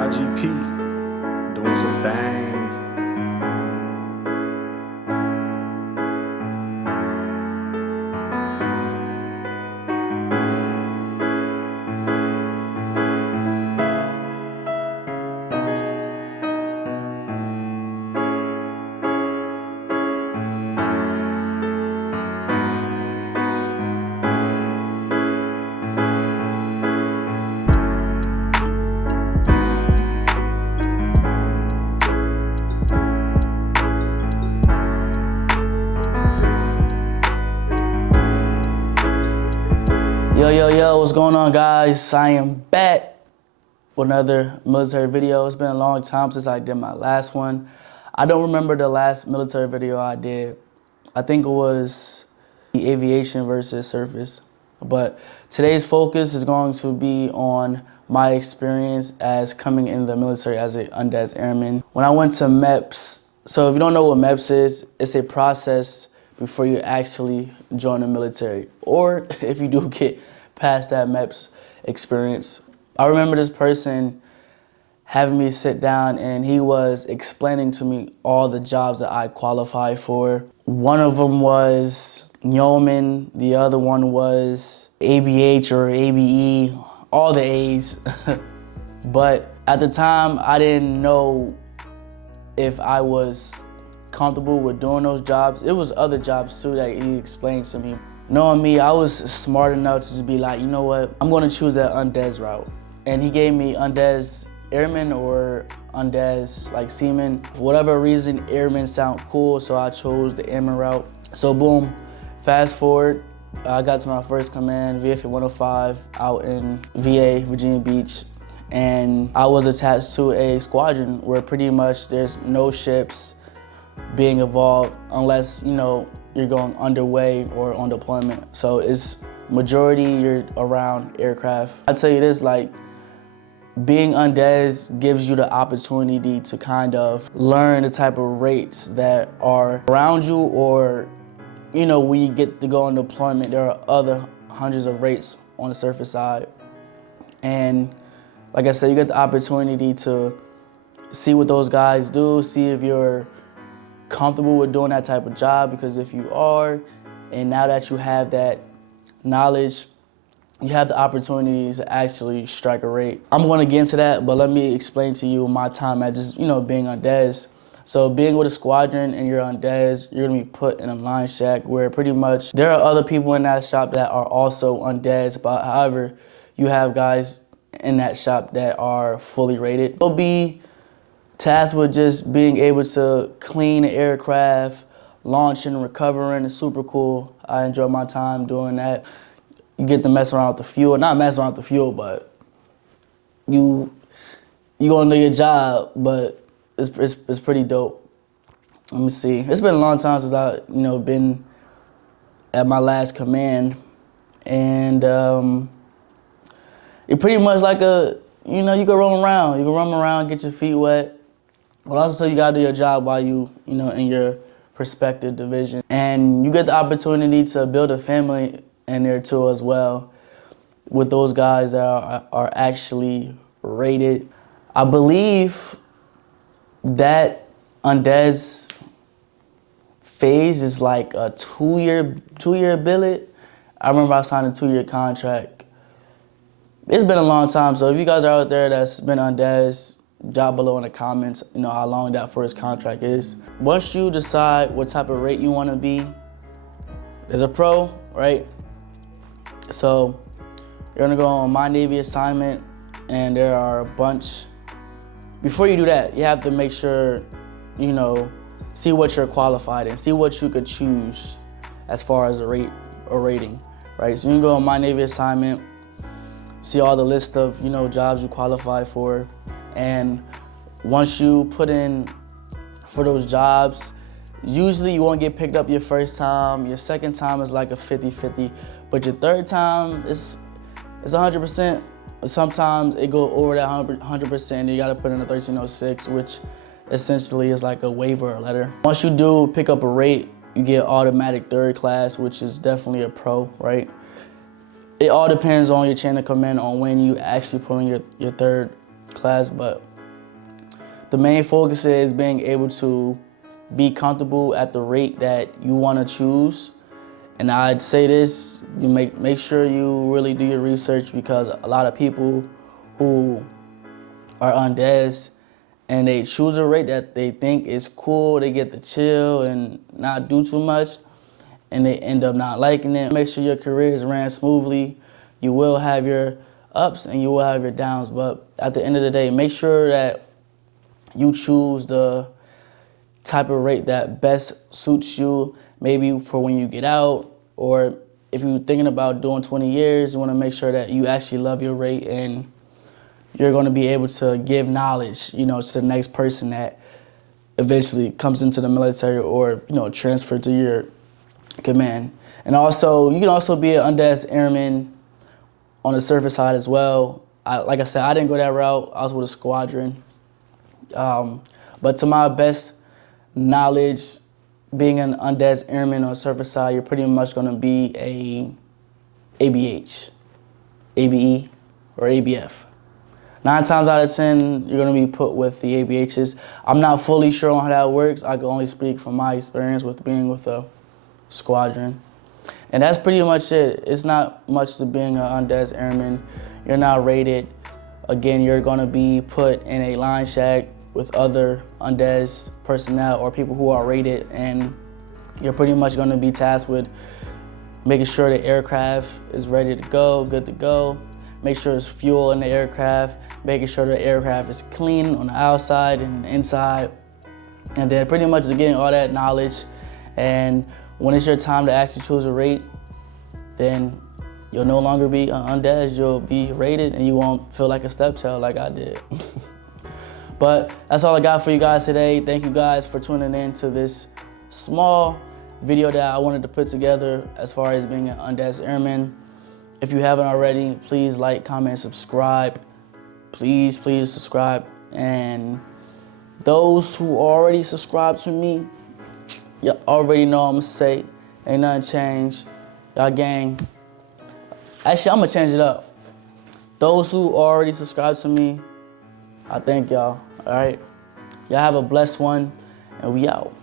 YGP, doing some things. Yo, what's going on, guys? I am back with another military video. It's been a long time since I did my last one. I don't remember the last military video I did. I think it was the aviation versus surface. But today's focus is going to be on my experience as coming in the military as an Undesignated Airman. When I went to MEPS, so if you don't know what MEPS is, it's a process before you actually join the military, or if you do get past that MEPS experience. I remember this person having me sit down and he was explaining to me all the jobs that I qualify for. One of them was Yeoman, the other one was ABH or ABE, all the A's. But at the time, I didn't know if I was comfortable with doing those jobs. It was other jobs too that he explained to me. Knowing me, I was smart enough to just be like, you know what, I'm gonna choose that Undez route. And he gave me Undez Airman or Undez like Seaman. For whatever reason, Airman sound cool, so I chose the Airman route. So boom, fast forward, I got to my first command, VFA 105, out in VA, Virginia Beach. And I was attached to a squadron where pretty much there's no ships being involved unless, you know, you're going underway or on deployment. So it's majority you're around aircraft. I'd tell you this, like, being Undez gives you the opportunity to kind of learn the type of rates that are around you, or, you know, when you get to go on deployment, there are other hundreds of rates on the surface side. And like I said, you get the opportunity to see what those guys do, see if you're comfortable with doing that type of job, because if you are, and now that you have that knowledge, you have the opportunity to actually strike a rate. I'm gonna get into that, but let me explain to you my time at just, you know, being on Dez. So being with a squadron and you're on Dez, you're gonna be put in a line shack where pretty much there are other people in that shop that are also on Dez, but however, you have guys in that shop that are fully rated. You'll be tasked with just being able to clean the aircraft, launching, recovering. It's super cool. I enjoy my time doing that. You get to mess around with the fuel. Not mess around with the fuel, but you gonna know your job, but it's pretty dope. Let me see. It's been a long time since I, you know, been at my last command. And you're pretty much like a, you know, you can roam around. You can roam around, get your feet wet. But also you gotta do your job while you know, in your respective division. And you get the opportunity to build a family in there too as well with those guys that are actually rated. I believe that Undez phase is like a two-year billet. I remember I signed a 2-year contract. It's been a long time, so if you guys are out there that's been Undez, drop below in the comments, you know, how long that first contract is. Once you decide what type of rate you want to be, there's a pro, right? So you're gonna go on My Navy assignment, and there are a bunch. Before you do that, you have to make sure, you know, see what you're qualified in, see what you could choose as far as a rate or rating, right? So you can go on My Navy assignment, see all the list of, you know, jobs you qualify for. And once you put in for those jobs, usually you won't get picked up your first time. Your second time is like a 50-50, but your third time is 100%. Sometimes it go over that 100%. You gotta put in a 1306, which essentially is like a waiver letter. Once you do pick up a rate, you get automatic third class, which is definitely a pro, right? It all depends on your chain of command on when you actually put in your third class, but The main focus is being able to be comfortable at the rate that you want to choose. And I'd say this, you make sure you really do your research, because a lot of people who are on des and they choose a rate that they think is cool, they get to chill and not do too much, and they end up not liking it. Make sure your career is ran smoothly. You will have your ups and you will have your downs, but at the end of the day, make sure that you choose the type of rate that best suits you, maybe for when you get out, or if you're thinking about doing 20 years, you want to make sure that you actually love your rate and you're going to be able to give knowledge, to the next person that eventually comes into the military or, transfer to your command. And also, you can also be an undesignated airman on the surface side as well. Like I said, I didn't go that route. I was with a squadron. But to my best knowledge, being an undesignated airman on the surface side, you're pretty much going to be a ABH, ABE, or ABF. 9 times out of 10, you're going to be put with the ABHs. I'm not fully sure on how that works. I can only speak from my experience with being with a squadron. And that's pretty much it. It's not much to being an undesignated airman. You're not rated. Again, you're going to be put in a line shack with other undesignated personnel or people who are rated, and you're pretty much going to be tasked with making sure the aircraft is ready to go, good to go. Make sure there's fuel in the aircraft, making sure the aircraft is clean on the outside and inside. And then pretty much just getting all that knowledge. And when it's your time to actually choose a rate, then you'll no longer be undesignated, you'll be rated, and you won't feel like a stepchild like I did. But that's all I got for you guys today. Thank you guys for tuning in to this small video that I wanted to put together as far as being an undesignated airman. If you haven't already, please like, comment, subscribe. Please subscribe. And those who already subscribed to me, you already know I'm gonna say, ain't nothing changed. Y'all gang. Actually, I'm gonna change it up. Those who already subscribed to me, I thank y'all, all right? Y'all have a blessed one, and we out.